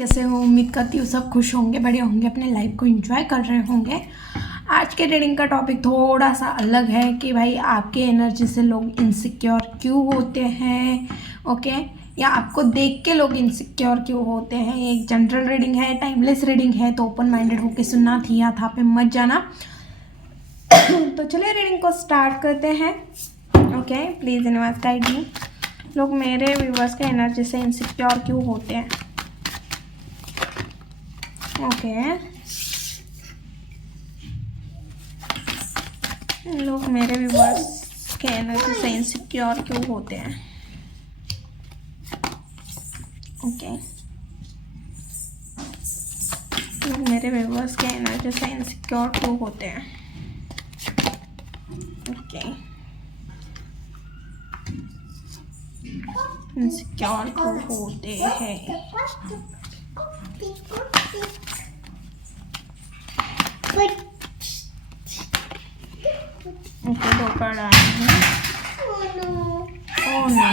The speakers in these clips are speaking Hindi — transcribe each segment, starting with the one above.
कैसे हो? उम्मीद करती हूँ सब खुश होंगे, बढ़िया होंगे, अपने लाइफ को एंजॉय कर रहे होंगे। आज के रीडिंग का टॉपिक थोड़ा सा अलग है कि भाई आपके एनर्जी से लोग इनसिक्योर क्यों होते हैं, ओके, या आपको देख के लोग इनसिक्योर क्यों होते हैं। ये एक जनरल रीडिंग है, टाइमलेस रीडिंग है, तो ओपन माइंडेड होकर सुनना, थी या था पे मत जाना। तो चलिए रीडिंग को स्टार्ट करते हैं। Okay, please universe guide me. लोग मेरे व्यूवर्स के एनर्जी से इनसिक्योर क्यों होते हैं? ओके, लोग मेरे व्यूवर्स के एनर्जी से इनसिक्योर क्यों होते हैं? ओके, लोग मेरे व्यूवर्स के एनर्जी से इनसिक्योर क्यों होते हैं? ओके, इनसिक्योर क्यों होते हैं? ओके, दो कार्ड आए हैं। ओह नो,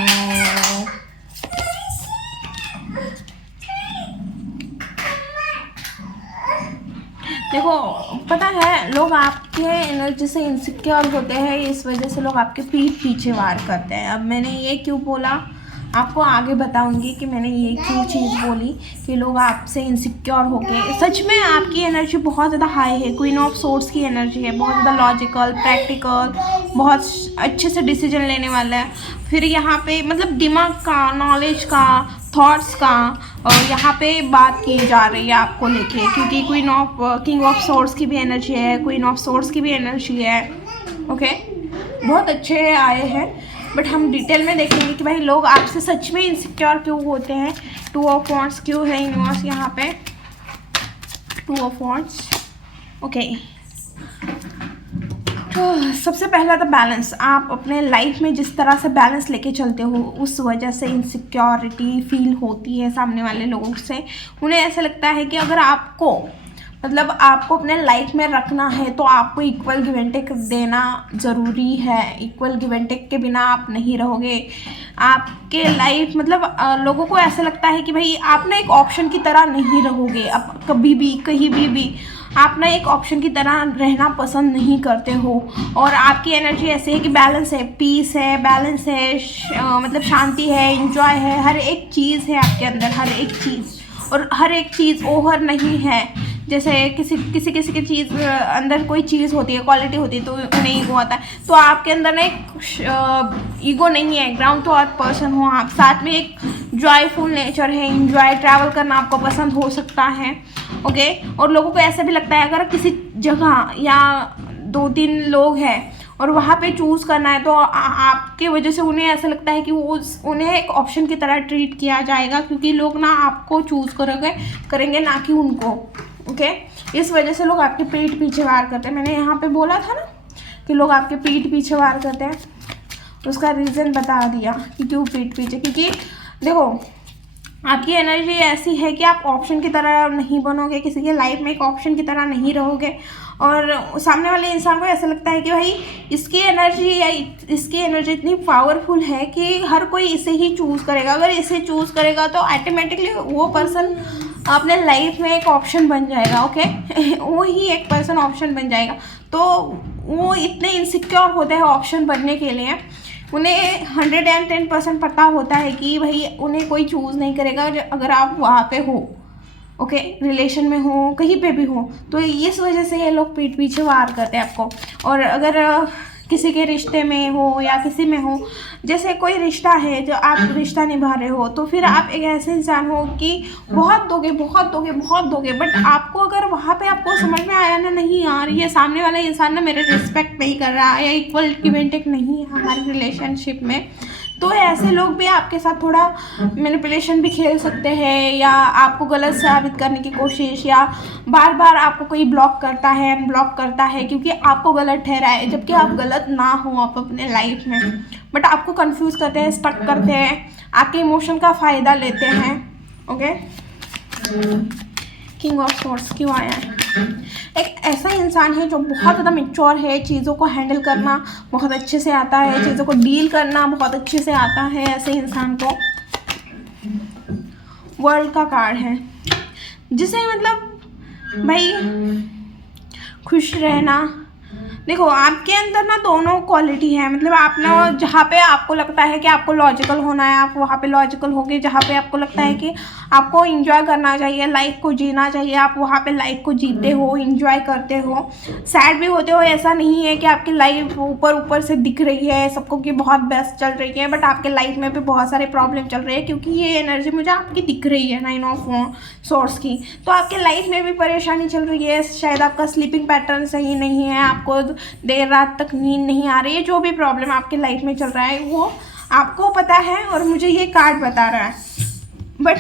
देखो पता है लोग आपके एनर्जी से इनसिक्योर होते हैं, इस वजह से लोग आपके पीठ पीछे वार करते हैं। अब मैंने ये क्यों बोला आपको आगे बताऊंगी कि मैंने ये क्यों चीज़ बोली कि लोग आपसे इनसिक्योर हो गए। सच में आपकी एनर्जी बहुत ज़्यादा हाई है, क्वीन ऑफ सोर्ड्स की एनर्जी है, बहुत ज़्यादा लॉजिकल, प्रैक्टिकल, बहुत अच्छे से डिसीजन लेने वाला है। फिर यहाँ पे मतलब दिमाग का, नॉलेज का, थॉट्स का, और यहाँ पे बात की जा रही है आपको लेके, क्योंकि किंग ऑफ सोर्ड्स की भी एनर्जी है, क्वीन ऑफ सोर्ड्स की भी एनर्जी है। ओके, बहुत अच्छे आए हैं, बट हम डिटेल में देखेंगे कि भाई लोग आपसे सच में इनसिक्योर क्यों होते हैं। टू ऑफ वॉन्ड्स क्यों है यूनिवर्स यहाँ पे? Two of wands, okay. तो सबसे पहला तो बैलेंस, आप अपने लाइफ में जिस तरह से बैलेंस लेके चलते हो उस वजह से इनसिक्योरिटी फील होती है सामने वाले लोगों से। उन्हें ऐसा लगता है कि अगर आपको आपको अपने लाइफ में रखना है तो आपको इक्वल गिव एंड टेक देना ज़रूरी है। इक्वल गिव एंड टेक के बिना आप नहीं रहोगे। आपके लाइफ लोगों को ऐसा लगता है कि भाई आप ना एक ऑप्शन की तरह नहीं रहोगे। अब कभी भी कहीं भी आप ना एक ऑप्शन की तरह रहना पसंद नहीं करते हो। और आपकी एनर्जी ऐसी है कि बैलेंस है, पीस है, बैलेंस है, शांति है, एंजॉय है, हर एक चीज़ है आपके अंदर, हर एक चीज़। और हर एक चीज़ ओवर नहीं है। जैसे किसी की चीज़ अंदर कोई चीज़ होती है, क्वालिटी होती है, तो उन्हें ईगो आता है। तो आपके अंदर ना एक ईगो नहीं है, ग्राउंड टू अर्थ पर्सन हो आप। साथ में एक जॉयफुल नेचर है, इंजॉय, ट्रैवल करना आपको पसंद हो सकता है। ओके, और लोगों को ऐसा भी लगता है अगर किसी जगह या 2-3 लोग हैं और वहाँ पे चूज़ करना है तो आपके वजह से उन्हें ऐसा लगता है कि उन्हें एक ऑप्शन की तरह ट्रीट किया जाएगा, क्योंकि लोग ना आपको चूज़ करेंगे ना कि उनको। ओके, इस वजह से लोग आपके पीठ पीछे वार करते हैं। मैंने यहाँ पे बोला था ना कि लोग आपके पीठ पीछे वार करते हैं, तो उसका रीज़न बता दिया कि क्यों पीठ पीछे। क्योंकि देखो आपकी एनर्जी ऐसी है कि आप ऑप्शन की तरह नहीं बनोगे, किसी के लाइफ में एक ऑप्शन की तरह नहीं रहोगे। और सामने वाले इंसान को ऐसा लगता है कि भाई इसकी एनर्जी इतनी पावरफुल है कि हर कोई इसे ही चूज़ करेगा। अगर इसे चूज़ करेगा तो ऑटोमेटिकली वो पर्सन अपने लाइफ में एक ऑप्शन बन जाएगा। ओके वो ही एक पर्सन ऑप्शन बन जाएगा। तो वो इतने इनसिक्योर होते हैं ऑप्शन बनने के लिए, उन्हें 110% पता होता है कि भाई उन्हें कोई चूज़ नहीं करेगा अगर आप वहाँ पे हो। ओके, रिलेशन में हो, कहीं पे भी हो। तो इस वजह से ये लोग पीठ पीछे वार करते हैं आपको। और अगर किसी के रिश्ते में हो या किसी में हो, जैसे कोई रिश्ता है जो आप रिश्ता निभा रहे हो, तो फिर आप एक ऐसे इंसान हो कि बहुत दोगे, बट आपको अगर वहाँ पे आपको समझ में आया ना, नहीं यार ये सामने वाला इंसान ना मेरे रिस्पेक्ट नहीं कर रहा है या इक्वल गिव एंड टेक नहीं है हमारी रिलेशनशिप में, तो ऐसे लोग भी आपके साथ थोड़ा मैनिपुलेशन भी खेल सकते हैं, या आपको गलत साबित करने की कोशिश, या बार बार आपको कोई ब्लॉक करता है, अनब्लॉक करता है क्योंकि आपको गलत ठहराए, जबकि आप गलत ना हो आप अपने लाइफ में, बट आपको कंफ्यूज करते हैं, स्टक करते हैं, आपके इमोशन का फ़ायदा लेते हैं। ओके, किंग ऑफ सोर्ड्स क्यों आया है? एक ऐसा इंसान है जो बहुत ज़्यादा मैच्योर है, चीज़ों को हैंडल करना बहुत अच्छे से आता है, चीज़ों को डील करना बहुत अच्छे से आता है। ऐसे इंसान को वर्ल्ड का कार्ड है, जिसे मतलब भाई खुश रहना। देखो आपके अंदर ना दोनों क्वालिटी है, मतलब आप ना जहाँ पे आपको लगता है कि आपको लॉजिकल होना है आप वहाँ पे लॉजिकल होगे, जहाँ पे आपको लगता है कि आपको एंजॉय करना चाहिए, लाइफ को जीना चाहिए, आप वहाँ पे लाइफ को जीते हो, एंजॉय करते हो, सैड भी होते हो। ऐसा नहीं है कि आपकी लाइफ ऊपर ऊपर से दिख रही है सबको कि बहुत बेस्ट चल रही है, बट आपके लाइफ में भी बहुत सारे प्रॉब्लम चल रहे हैं, क्योंकि ये एनर्जी मुझे आपकी दिख रही है 9 ऑफ सोर्स की। तो आपके लाइफ में भी परेशानी चल रही है, शायद आपका स्लीपिंग पैटर्न सही नहीं है, आपको देर रात तक नींद नहीं आ रही है, जो भी प्रॉब्लम आपके लाइफ में चल रहा है वो आपको पता है और मुझे ये कार्ड बता रहा है। बट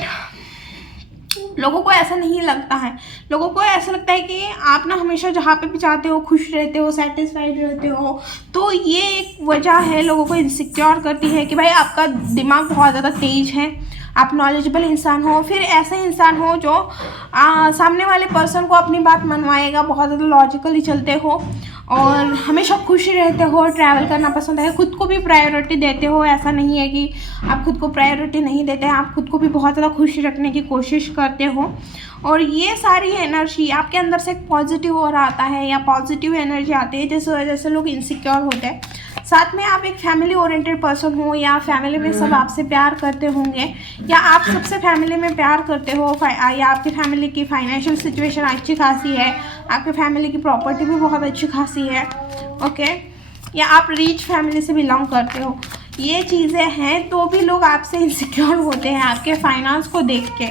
लोगों को ऐसा नहीं लगता है, लोगों को ऐसा लगता है कि आप ना हमेशा जहाँ पे भी जाते हो खुश रहते हो, सेटिस्फाइड रहते हो। तो ये एक वजह है लोगों को इनसिक्योर करती है कि भाई आपका दिमाग बहुत ज़्यादा तेज है, आप नॉलेजेबल इंसान हो, फिर ऐसा इंसान हो जो सामने वाले पर्सन को अपनी बात मनवाएगा, बहुत ज़्यादा लॉजिकली चलते हो और हमेशा खुश रहते हो, ट्रैवल करना पसंद है, खुद को भी प्रायोरिटी देते हो। ऐसा नहीं है कि आप खुद को प्रायोरिटी नहीं देते हैं, आप खुद को भी बहुत ज़्यादा खुश रखने की कोशिश करते हो। और ये सारी एनर्जी आपके अंदर से एक पॉजिटिव और आता है या पॉजिटिव एनर्जी आती है, जिस वजह से लोग इनसिक्योर होते हैं। साथ में आप एक फैमिली ओरिएंटेड पर्सन हो या फैमिली में सब आपसे प्यार करते होंगे या आप सबसे फैमिली में प्यार करते हो, या आपकी फैमिली की फाइनेंशियल सिचुएशन अच्छी खासी है, आपकी फैमिली की प्रॉपर्टी भी बहुत अच्छी खासी है, ओके, या आप रिच फैमिली से बिलोंग करते हो। ये चीज़ें हैं तो भी लोग आपसे इनसिक्योर होते हैं आपके फाइनेंस को देख के,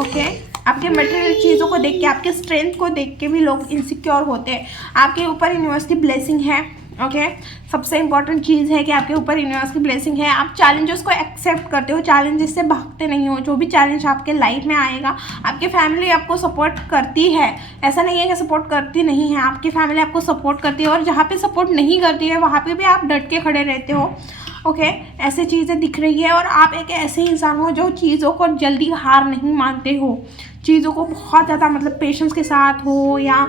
ओके, आपके मटेरियल चीज़ों को देख के, आपके स्ट्रेंथ को देख के भी लोग इनसिक्योर होते हैं। आपके ऊपर यूनिवर्स की ब्लेसिंग है, ओके, सबसे इंपॉर्टेंट चीज़ है कि आपके ऊपर यूनिवर्स की ब्लेसिंग है। आप चैलेंजेस को एक्सेप्ट करते हो, चैलेंजेस से भागते नहीं हो। जो भी चैलेंज आपके लाइफ में आएगा, आपकी फैमिली आपको सपोर्ट करती है, ऐसा नहीं है कि सपोर्ट करती नहीं है, आपकी फैमिली आपको सपोर्ट करती है। और जहाँ पे सपोर्ट नहीं करती है वहाँ पे भी आप डट के खड़े रहते हो, ओके, ऐसे चीज़ें दिख रही है। और आप एक ऐसे इंसान हो जो चीज़ों को जल्दी हार नहीं मानते हो, चीज़ों को बहुत ज़्यादा मतलब पेशेंस के साथ हो या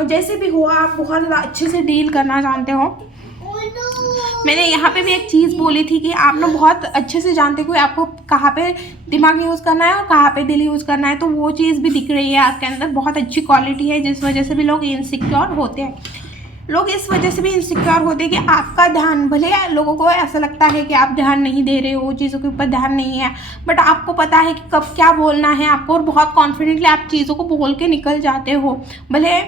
जैसे भी हो, आप बहुत ज़्यादा अच्छे से डील करना जानते हो। मैंने यहाँ पे भी एक चीज़ बोली थी कि आप ना बहुत अच्छे से जानते हो आपको कहाँ पे दिमाग यूज़ करना है और कहाँ पे दिल यूज़ करना है, तो वो चीज़ भी दिख रही है आपके अंदर, बहुत अच्छी क्वालिटी है, जिस वजह से भी लोग इनसिक्योर होते हैं। लोग इस वजह से भी इनसिक्योर होते हैं कि आपका ध्यान, भले लोगों को ऐसा लगता है कि आप ध्यान नहीं दे रहे हो, चीज़ों के ऊपर ध्यान नहीं है, बट आपको पता है कि कब क्या बोलना है आपको, और बहुत कॉन्फिडेंटली आप चीज़ों को बोल के निकल जाते हो। भले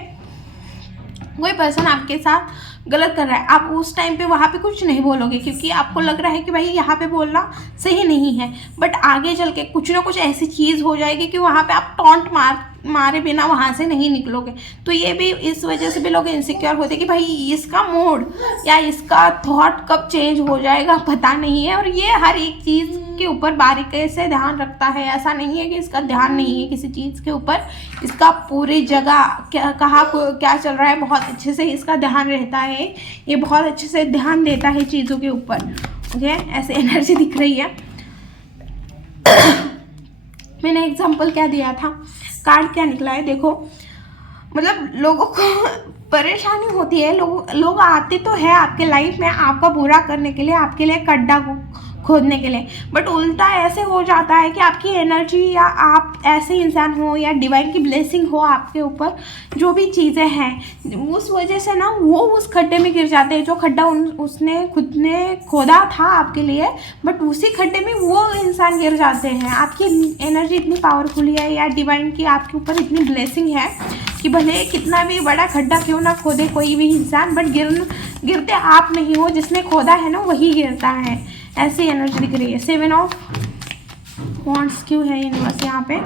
कोई पर्सन आपके साथ गलत कर रहा है, आप उस टाइम पे वहाँ पे कुछ नहीं बोलोगे क्योंकि आपको लग रहा है कि भाई यहाँ पे बोलना सही नहीं है, बट आगे चल के कुछ ना कुछ ऐसी चीज़ हो जाएगी कि वहाँ पे आप टॉन्ट मारे बिना वहाँ से नहीं निकलोगे। तो ये भी इस वजह से भी लोग इनसिक्योर होते कि भाई इसका मूड या इसका थॉट कब चेंज हो जाएगा पता नहीं है, और ये हर एक चीज़ के ऊपर बारीकी से ध्यान रखता है। ऐसा नहीं है कि इसका ध्यान नहीं है किसी चीज़ के ऊपर, इसका पूरी जगह कहाँ क्या चल रहा है बहुत अच्छे से इसका ध्यान रहता है, ये बहुत अच्छे से ध्यान देता है चीज़ों के ऊपर, ओके, ऐसे एनर्जी दिख रही है। मैंने एग्जाम्पल क्या दिया था, कार्ड क्या निकला है देखो, मतलब लोगों को परेशानी होती है, लोग आते तो है आपके लाइफ में आपका बुरा करने के लिए, आपके लिए गड्ढा खोदने के लिए, बट उल्टा ऐसे हो जाता है कि आपकी एनर्जी या आप ऐसे इंसान हो या डिवाइन की ब्लेसिंग हो आपके ऊपर, जो भी चीज़ें हैं उस वजह से ना वो उस खड्डे में गिर जाते हैं जो खड्डा उसने खुद ने खोदा था आपके लिए, बट उसी खड्डे में वो इंसान गिर जाते हैं। आपकी एनर्जी इतनी पावरफुल है या डिवाइन की आपके ऊपर इतनी ब्लेसिंग है कि भले कितना भी बड़ा खड्डा क्यों ना खोदे कोई भी इंसान, बट गिरते आप नहीं हो, जिसने खोदा है ना वही गिरता है। ऐसी एनर्जी दिख रही है। 7 ऑफ वॉन्ड्स क्यों है यूनिवर्स यहाँ पे,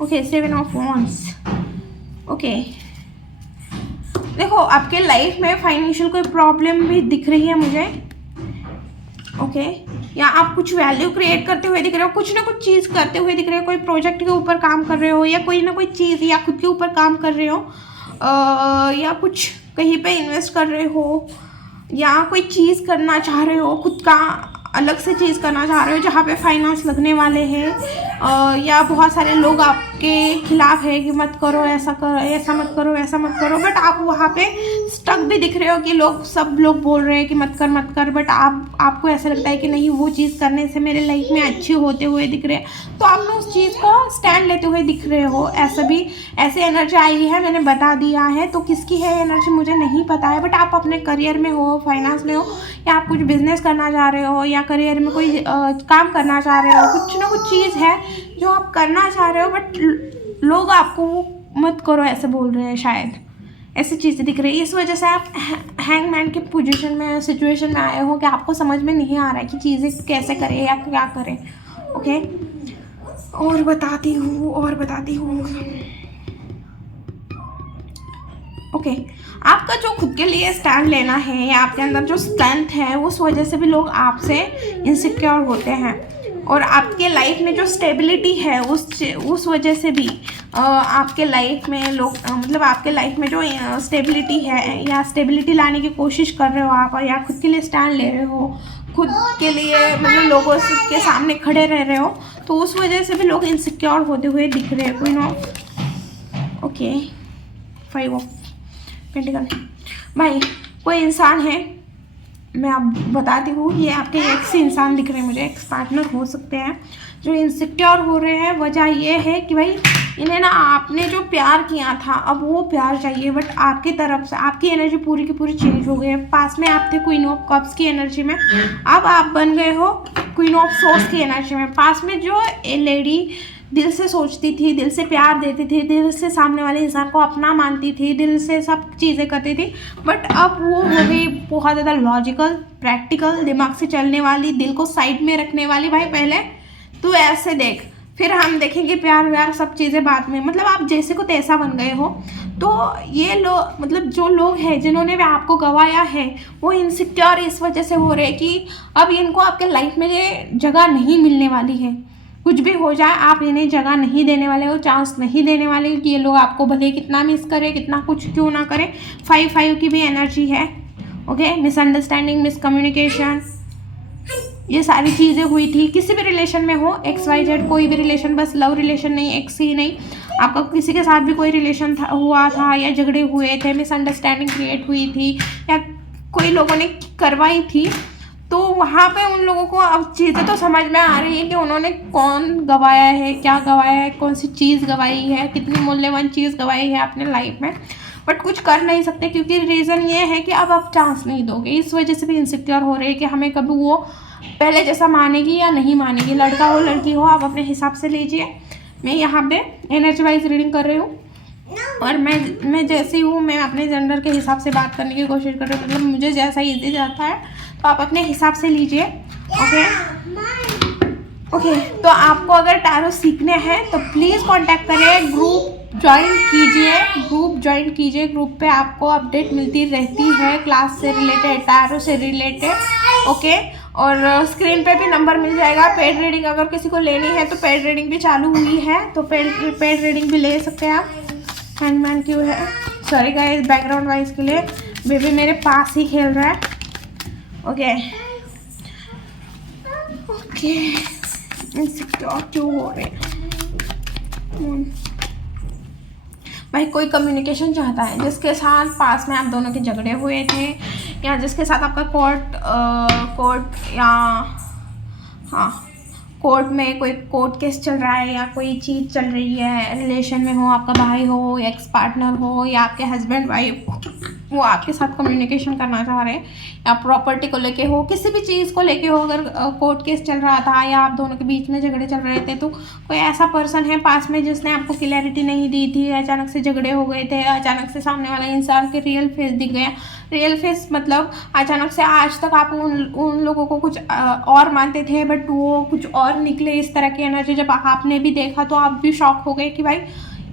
ओके, 7 ऑफ वॉन्ड्स, ओके। देखो आपके लाइफ में फाइनेंशियल कोई प्रॉब्लम भी दिख रही है मुझे, ओके, या आप कुछ वैल्यू क्रिएट करते हुए दिख रहे हो, कुछ ना कुछ चीज़ करते हुए दिख रहे हो, कोई प्रोजेक्ट के ऊपर काम कर रहे हो या कोई ना कोई चीज़ या खुद के ऊपर काम कर रहे हो, या कुछ कहीं पे इन्वेस्ट कर रहे हो या कोई चीज़ करना चाह रहे हो, खुद का अलग से चीज़ करना चाह रहे हो जहाँ पे फाइनेंस लगने वाले हैं, या बहुत सारे लोग आपके खिलाफ है कि मत करो, ऐसा करो, ऐसा मत करो, ऐसा मत करो, बट आप वहाँ पे स्टक भी दिख रहे हो कि सब लोग बोल रहे हैं कि मत कर, बट आपको ऐसा लगता है कि नहीं वो चीज़ करने से मेरे लाइफ में अच्छे होते हुए दिख रहे हैं, तो आपने उस चीज़ को स्टैंड स्टैंड लेते हुए दिख रहे हो, ऐसा भी ऐसे एनर्जी आई है, मैंने बता दिया है। तो किसकी है एनर्जी मुझे नहीं पता है, बट आप अपने करियर में हो, फाइनेंस में हो, या आप कुछ बिजनेस करना चाह रहे हो, या करियर में कोई काम करना चाह रहे हो, कुछ ना कुछ चीज़ है जो आप करना चाह रहे हो, बट लोग आपको मत करो ऐसे बोल रहे हैं, शायद ऐसी चीज़ें दिख रही है। इस वजह से आप हैंगमैन की पोजीशन में, सिचुएशन में आए हो कि आपको समझ में नहीं आ रहा है कि चीज़ें कैसे करें या क्या करें। ओके, और बताती हूँ ओके, आपका जो खुद के लिए स्टैंड लेना है या आपके अंदर जो स्ट्रेंथ है, उस वजह से भी लोग आपसे इनसिक्योर होते हैं। और आपके लाइफ में जो स्टेबिलिटी है उस वजह से भी आपके लाइफ में लोग मतलब आपके लाइफ में जो स्टेबिलिटी है या स्टेबिलिटी लाने की कोशिश कर रहे हो आप, या खुद के लिए स्टैंड ले रहे हो, खुद के लिए मतलब लोगों के सामने खड़े रह रहे हो, तो उस वजह से भी लोग इनसिक्योर होते हुए दिख रहे हैं। Queen of okay 5 of pentacle. भाई कोई इंसान है, मैं आप बताती हूँ, ये आपके एक्स इंसान दिख रहे हैं मुझे, एक्स पार्टनर हो सकते हैं जो इनसिक्योर हो रहे हैं। वजह ये है कि भाई इन्हें ना आपने जो प्यार किया था, अब वो प्यार चाहिए, बट आपकी तरफ से आपकी एनर्जी पूरी की पूरी चेंज हो गई है। पास में आप थे क्वीन ऑफ कप्स की एनर्जी में, अब आप बन गए हो क्वीन ऑफ सोर्स की एनर्जी में। पास में जो लेडी दिल से सोचती थी, दिल से प्यार देती थी, दिल से सामने वाले इंसान को अपना मानती थी, दिल से सब चीज़ें करती थी, बट अब वो हो गई बहुत ज़्यादा लॉजिकल, प्रैक्टिकल, दिमाग से चलने वाली, दिल को साइड में रखने वाली। भाई पहले तू ऐसे देख, फिर हम देखेंगे प्यार व्यार सब चीज़ें बाद में। मतलब आप जैसे को तैसा बन गए हो। तो ये लोग मतलब जो लोग हैं जिन्होंने भी आपको गंवाया है, वो इनसिक्योर इस वजह से हो रहे हैं कि अब इनको आपके लाइफ में ये जगह नहीं मिलने वाली है। कुछ भी हो जाए आप इन्हें जगह नहीं देने वाले हो, चांस नहीं देने वाले कि ये लोग आपको भले कितना मिस करें, कितना कुछ क्यों ना करें। 5 की भी एनर्जी है। ओके, मिसअंडरस्टैंडिंग, मिसकम्युनिकेशन, ये सारी चीज़ें हुई थी किसी भी रिलेशन में हो, XYZ कोई भी रिलेशन, बस लव रिलेशन नहीं, एक्स ही नहीं, आपका किसी के साथ भी कोई रिलेशन हुआ था या झगड़े हुए थे, मिसअंडरस्टैंडिंग क्रिएट हुई थी या कोई लोगों ने करवाई थी, तो वहाँ पे उन लोगों को अब चीज़ें तो समझ में आ रही है कि उन्होंने कौन गवाया है, क्या गवाया है, कौन सी चीज़ गवाई है, कितनी मूल्यवान चीज़ गवाई है अपने लाइफ में, बट कुछ कर नहीं सकते क्योंकि रीज़न ये है कि अब आप चांस नहीं दोगे। इस वजह से भी इनसिक्योर हो रहे हैं कि हमें कभी वो पहले जैसा मानेगी या नहीं मानेगी। लड़का हो लड़की हो, आप अपने हिसाब से लीजिए। मैं यहाँ पे एनर्जी वाइज रीडिंग कर रही हूँ और मैं जैसी हूँ, मैं अपने जेंडर के हिसाब से बात करने की कोशिश कर रही हूँ। मतलब मुझे जैसा ईजी जाता है तो आप अपने हिसाब से लीजिए। ओके, तो आपको अगर टैरो सीखने हैं तो प्लीज़ कांटेक्ट करें, ग्रुप ज्वाइन कीजिए। ग्रुप पे आपको अपडेट मिलती रहती है क्लास से रिलेटेड, टैरो से रिलेटेड। ओके, और स्क्रीन पे भी नंबर मिल जाएगा। पेड रीडिंग अगर किसी को लेनी है तो पेड रीडिंग भी चालू हुई है, तो पेड रीडिंग भी ले सकते हैं आप। हैंगमैन क्यों है, सॉरी गाइस, बैकग्राउंड वाइज के लिए बेबी मेरे पास ही खेल रहा है। ओके, इनसिक्योर क्यों हो रहे हैं भाई? कोई कम्युनिकेशन चाहता है जिसके साथ पास में आप दोनों के झगड़े हुए थे, या जिसके साथ आपका कोर्ट या कोर्ट में कोई कोर्ट केस चल रहा है या कोई चीज़ चल रही है, रिलेशन में हो, आपका भाई हो, एक्स पार्टनर हो या आपके हस्बैंड वाइफ हो, वो आपके साथ कम्युनिकेशन करना चाह रहे हैं, या प्रॉपर्टी को लेके हो, किसी भी चीज़ को लेके हो। अगर कोर्ट केस चल रहा था या आप दोनों के बीच में झगड़े चल रहे थे, तो कोई ऐसा पर्सन है पास में जिसने आपको क्लैरिटी नहीं दी थी, अचानक से झगड़े हो गए थे, अचानक से सामने वाला इंसान के रियल फेस दिख गया। रियल फेस मतलब अचानक से आज तक आप उन लोगों को कुछ और मानते थे, बट वो कुछ और निकले। इस तरह की एनर्जी जब आपने भी देखा तो आप भी शॉक हो गए कि भाई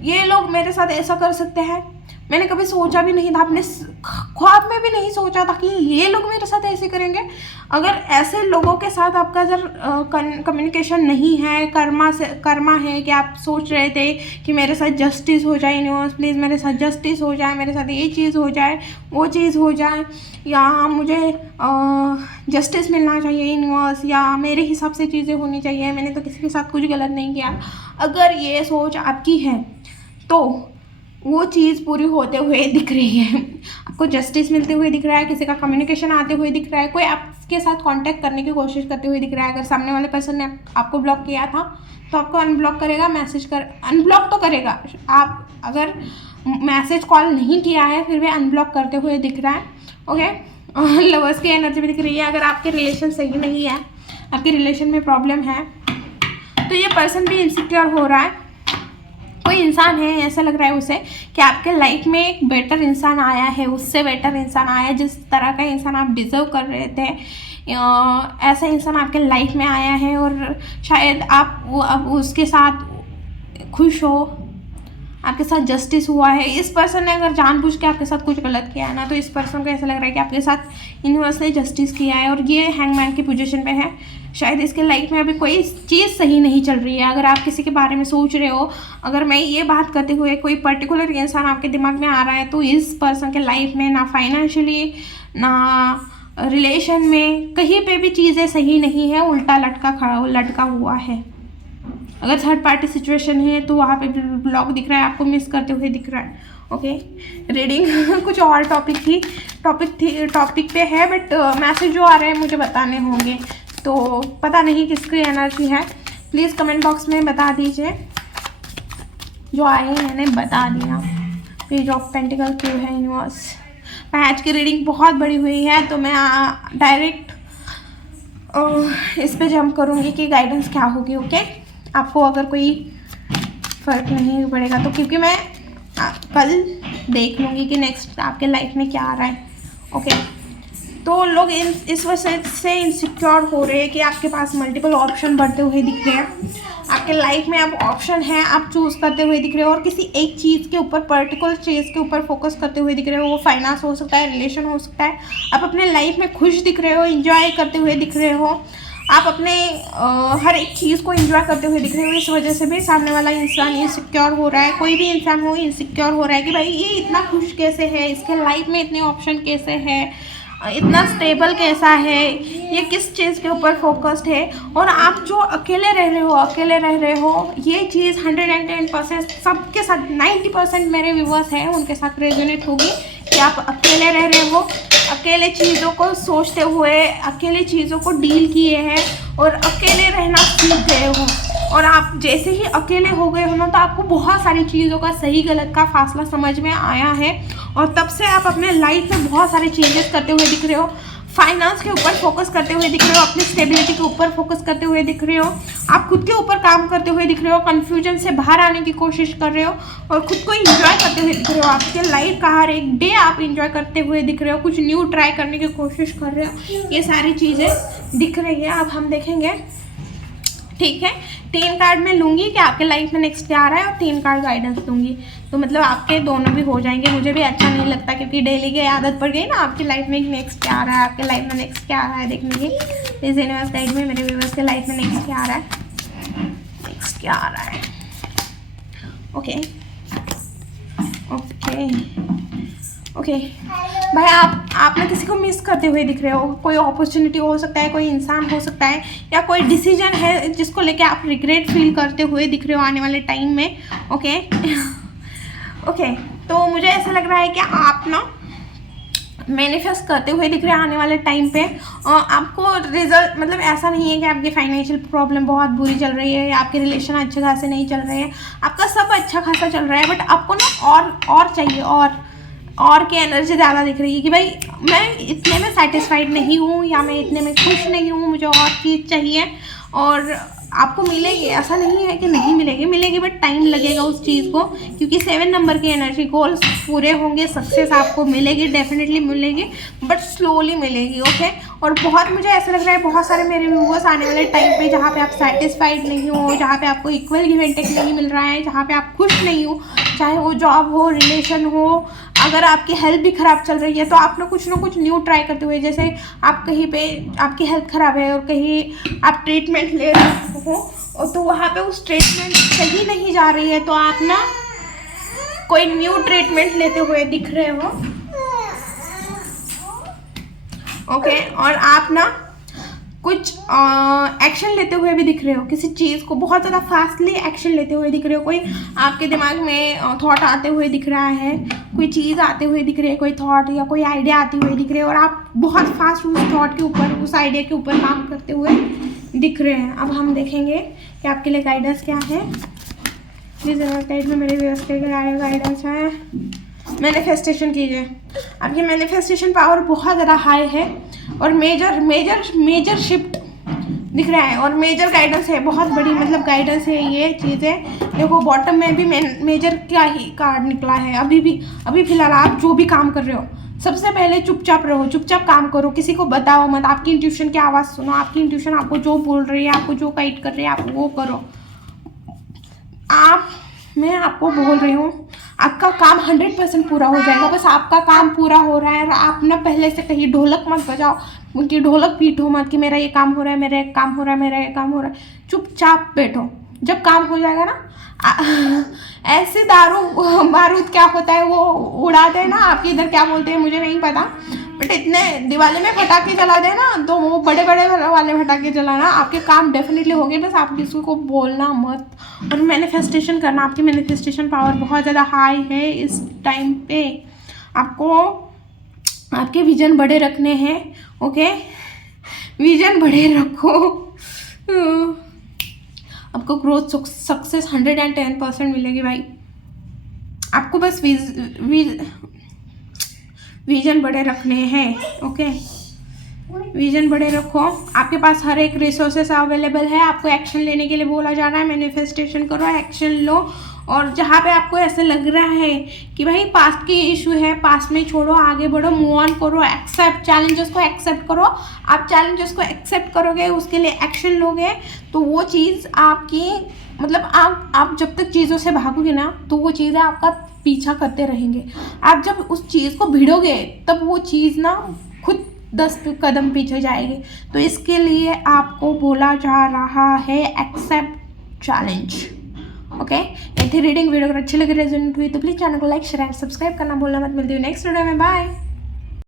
ये लोग मेरे साथ ऐसा कर सकते हैं। मैंने कभी सोचा भी नहीं था, अपने ख्वाब में भी नहीं सोचा था कि ये लोग मेरे साथ ऐसे करेंगे। अगर ऐसे लोगों के साथ आपका अगर कम्युनिकेशन नहीं है, कर्मा है कि आप सोच रहे थे कि मेरे साथ जस्टिस हो जाए, यूनिवर्स प्लीज़ मेरे साथ जस्टिस हो जाए, मेरे साथ ये चीज़ हो जाए, वो चीज़ हो जाए, या मुझे जस्टिस मिलना चाहिए यूनिवर्स, या मेरे हिसाब से चीज़ें होनी चाहिए, मैंने तो किसी के साथ कुछ गलत नहीं किया। अगर ये सोच आपकी है तो वो चीज़ पूरी होते हुए दिख रही है, आपको जस्टिस मिलते हुए दिख रहा है, किसी का कम्युनिकेशन आते हुए दिख रहा है, कोई आपके साथ कांटेक्ट करने की कोशिश करते हुए दिख रहा है। अगर सामने वाले पर्सन ने आपको ब्लॉक किया था तो आपको अनब्लॉक करेगा, अनब्लॉक तो करेगा। आप अगर मैसेज कॉल नहीं किया है फिर भी अनब्लॉक करते हुए दिख रहा है। ओके, लवर्स की एनर्जी भी दिख रही है। अगर आपके रिलेशन सही नहीं है, आपके रिलेशन में प्रॉब्लम है, तो ये पर्सन भी इनसिक्योर हो रहा है। कोई इंसान है, ऐसा लग रहा है उसे कि आपके लाइफ में एक बेटर इंसान आया है, उससे बेटर इंसान आया है, जिस तरह का इंसान आप डिज़र्व कर रहे थे, ऐसा इंसान आपके लाइफ में आया है और शायद आप अब उसके साथ खुश हो, आपके साथ जस्टिस हुआ है। इस पर्सन ने अगर जानबूझ के आपके साथ कुछ गलत किया है ना, तो इस पर्सन को ऐसा लग रहा है कि आपके साथ यूनिवर्स ने जस्टिस किया है और ये हैंगमैन की पोजीशन पे है। शायद इसके लाइफ में अभी कोई चीज़ सही नहीं चल रही है। अगर आप किसी के बारे में सोच रहे हो, अगर मैं ये बात करते हुए कोई पर्टिकुलर इंसान आपके दिमाग में आ रहा है, तो इस पर्सन के लाइफ में ना फाइनेंशियली ना रिलेशन में कहीं पे भी चीज़ें सही नहीं है, उल्टा लटका हुआ है। अगर थर्ड पार्टी सिचुएशन है तो वहाँ पे ब्लॉक दिख रहा है, आपको मिस करते हुए दिख रहा है। ओके, रीडिंग कुछ और टॉपिक पे है, बट मैसेज जो आ रहे हैं मुझे बताने होंगे, तो पता नहीं किसकी एनर्जी है। प्लीज़ कमेंट बॉक्स में बता दीजिए। जो आए हैं मैंने बता दिया। पेज ऑफ पेंटिकल क्यों है यूनिवर्स। मैं आज की रीडिंग बहुत बड़ी हुई है तो मैं डायरेक्ट इस पे जंप करूँगी कि गाइडेंस क्या होगी। ओके, आपको अगर कोई फ़र्क नहीं पड़ेगा तो, क्योंकि मैं कल देख लूँगी कि नेक्स्ट आपके लाइफ में क्या आ रहा है। ओके, तो लोग इस वजह से इनसिक्योर हो रहे हैं कि आपके पास मल्टीपल ऑप्शन बढ़ते हुए दिख रहे हैं, आपके लाइफ में अब ऑप्शन है, आप चूज़ करते हुए दिख रहे हो और किसी एक चीज़ के ऊपर, पर्टिकुलर चीज़ के ऊपर फोकस करते हुए दिख रहे हो। वो फाइनेंस हो सकता है, रिलेशन हो सकता है। आप अपने लाइफ में खुश दिख रहे हो, इंजॉय करते हुए दिख रहे हो, आप अपने हर एक चीज़ को एंजॉय करते हुए दिख रहे हो। इस वजह से भी सामने वाला इंसान इनसिक्योर हो रहा है। कोई भी इंसान हो, इनसिक्योर हो रहा है कि भाई ये इतना खुश कैसे है, इसके लाइफ में इतने ऑप्शन कैसे है, इतना स्टेबल कैसा है, ये किस चीज़ के ऊपर फोकस्ड है। और आप जो अकेले रह रहे हो, ये चीज़ 110% सबके साथ, 90% मेरे व्यूवर्स हैं उनके साथ रेजोनेट होगी कि आप अकेले रह रहे हो, अकेले चीज़ों को सोचते हुए, अकेले चीज़ों को डील किए हैं और अकेले रहना सीख गए हो। और आप जैसे ही अकेले हो गए हो ना, तो आपको बहुत सारी चीज़ों का सही गलत का फासला समझ में आया है और तब से आप अपने लाइफ में बहुत सारे चेंजेस करते हुए दिख रहे हो। फाइनेंस के ऊपर फोकस करते हुए दिख रहे हो, अपनी स्टेबिलिटी के ऊपर फोकस करते हुए दिख रहे हो, आप खुद के ऊपर काम करते हुए दिख रहे हो, कन्फ्यूजन से बाहर आने की कोशिश कर रहे हो और खुद को एंजॉय करते हुए दिख रहे हो। आपके लाइफ का हर एक डे आप एंजॉय करते हुए दिख रहे हो, कुछ न्यू ट्राई करने की कोशिश कर रहे हो। ये सारी चीज़ें दिख रही है। अब हम देखेंगे, ठीक है, 3 कार्ड मैं लूँगी कि आपके लाइफ में नेक्स्ट क्या आ रहा है और 3 कार्ड गाइडेंस दूंगी, तो मतलब आपके दोनों भी हो जाएंगे। मुझे भी अच्छा नहीं लगता क्योंकि डेली की आदत पड़ गई ना आपकी लाइफ में नेक्स्ट क्या आ रहा है, आपके लाइफ में नेक्स्ट क्या आ रहा है देखने की। इस यूनिवर्स गाइड में मेरे व्यूअर्स के लाइफ में नेक्स्ट क्या आ रहा है, नेक्स्ट क्या आ रहा है। ओके ओके ओके भाई, आप ना किसी को मिस करते हुए दिख रहे हो। कोई अपॉर्चुनिटी हो सकता है, कोई इंसान हो सकता है, या कोई डिसीजन है जिसको लेके आप रिग्रेट फील करते हुए दिख रहे हो आने वाले टाइम में। ओके ओके, तो मुझे ऐसा लग रहा है कि आप ना मैनिफेस्ट करते हुए दिख रहे हैं आने वाले टाइम पे। आपको रिजल्ट, मतलब ऐसा नहीं है कि आपकी फाइनेंशियल प्रॉब्लम बहुत बुरी चल रही है या आपके रिलेशन अच्छे खासे नहीं चल रहे हैं, आपका सब अच्छा खासा चल रहा है, बट आपको ना और चाहिए, और की एनर्जी ज़्यादा दिख रही है कि भाई मैं इतने में सेटिस्फाइड नहीं हूँ या मैं इतने में खुश नहीं हूँ, मुझे और चीज़ चाहिए। और आपको मिलेगी, ऐसा नहीं है कि नहीं मिलेगी, बट टाइम लगेगा उस चीज़ को, क्योंकि 7 नंबर की एनर्जी, गोल्स पूरे होंगे, सक्सेस आपको मिलेगी, डेफिनेटली मिलेगी, बट स्लोली मिलेगी। ओके, और बहुत मुझे ऐसा लग रहा है बहुत सारे मेरे व्यूअर्स आने वाले टाइम पे जहाँ पे आप सेटिस्फाइड नहीं हो, जहाँ पे आपको इक्वल गिव एंड टेक नहीं मिल रहा है, जहाँ पे आप खुश नहीं हो, चाहे वो जॉब हो, रिलेशन हो, अगर आपकी हेल्थ भी ख़राब चल रही है, तो आप ना कुछ न्यू ट्राई करते हुए, जैसे आप कहीं पे आपकी हेल्थ ख़राब है और कहीं आप ट्रीटमेंट ले रहे हो और तो वहाँ पे उस ट्रीटमेंट सही नहीं जा रही है, तो आप ना कोई न्यू ट्रीटमेंट लेते हुए दिख रहे हो। ओके, और आप ना कुछ एक्शन लेते हुए भी दिख रहे हो, किसी चीज़ को बहुत ज़्यादा फास्टली एक्शन लेते हुए दिख रहे हो। कोई आपके दिमाग में थॉट आते हुए दिख रहा है, कोई चीज़ आते हुए दिख रही है, कोई थॉट या कोई आइडिया आते हुए दिख रहे हैं और आप बहुत फास्ट उस थॉट के ऊपर, उस आइडिया के ऊपर काम करते हुए दिख रहे हैं। अब हम देखेंगे कि आपके लिए गाइडेंस क्या है। प्लीज़ गाइड में मेरे व्यवस्था का गाइडेंस है। मैनिफेस्टेशन कीजिए। आपकी मैनिफेस्टेशन पावर बहुत ज़्यादा हाई है और मेजर शिफ्ट दिख रहा है और मेजर गाइडेंस है, बहुत बड़ी मतलब गाइडेंस है ये चीज़ें। देखो बॉटम में भी मेजर क्या ही कार्ड निकला है। अभी फिलहाल आप जो भी काम कर रहे हो, सबसे पहले चुपचाप रहो, चुपचाप काम करो, किसी को बताओ मत। आपकी इंट्यूशन की आवाज़ सुनो, आपकी इंट्यूशन आपको जो बोल रही है, आपको जो गाइड कर रही है, आप वो करो। मैं आपको बोल रही हूँ, आपका काम 100% पूरा हो जाएगा। बस आपका काम पूरा हो रहा है और आप ना पहले से कहीं ढोलक मत बजाओ, उनकी ढोलक पीटो मत कि मेरा ये काम हो रहा है, मेरा ये काम हो रहा है, मेरा ये काम हो रहा है। चुपचाप बैठो, जब काम हो जाएगा ना ऐसे दारू बारूद क्या होता है वो उड़ाते हैं ना, आपके इधर क्या बोलते हैं मुझे नहीं पता, बट इतने दिवाली में पटाखे जला देना तो वो बड़े बड़े वाले पटाखे जलाना, आपके काम डेफिनेटली होंगे। बस आप किसी को बोलना मत और मैनिफेस्टेशन करना। आपकी मैनिफेस्टेशन पावर बहुत ज़्यादा हाई है इस टाइम पे। आपको आपके विजन बड़े रखने हैं, ओके, विजन बड़े रखो। आपको ग्रोथ सक्सेस 110% मिलेगी भाई। आपको बस विजन बड़े रखने हैं, ओके, विजन बड़े रखो। आपके पास हर एक रिसोर्सेस अवेलेबल है। आपको एक्शन लेने के लिए बोला जा रहा है, मैनिफेस्टेशन करो, एक्शन लो। और जहाँ पे आपको ऐसे लग रहा है कि भाई पास्ट की इशू है, पास्ट में छोड़ो, आगे बढ़ो, मूव ऑन करो, एक्सेप्ट चैलेंजेस को एक्सेप्ट करो। आप चैलेंजेस को एक्सेप्ट करोगे, उसके लिए एक्शन लोगे तो वो चीज़ आपकी मतलब आप जब तक चीज़ों से भागोगे ना तो वो चीज़ें आपका पीछा करते रहेंगे। आप जब उस चीज़ को भिड़ोगे तब वो चीज़ ना खुद 10 कदम पीछे जाएगी। तो इसके लिए आपको बोला जा रहा है एक्सेप्ट चैलेंज, ओके। ये थी रीडिंग। वीडियो अगर अच्छी लगी, रेजोनेट हुई तो प्लीज़ चैनल को लाइक शेयर एंड सब्सक्राइब करना बोलना मत। मिलती हूँ नेक्स्ट वीडियो में, बाय।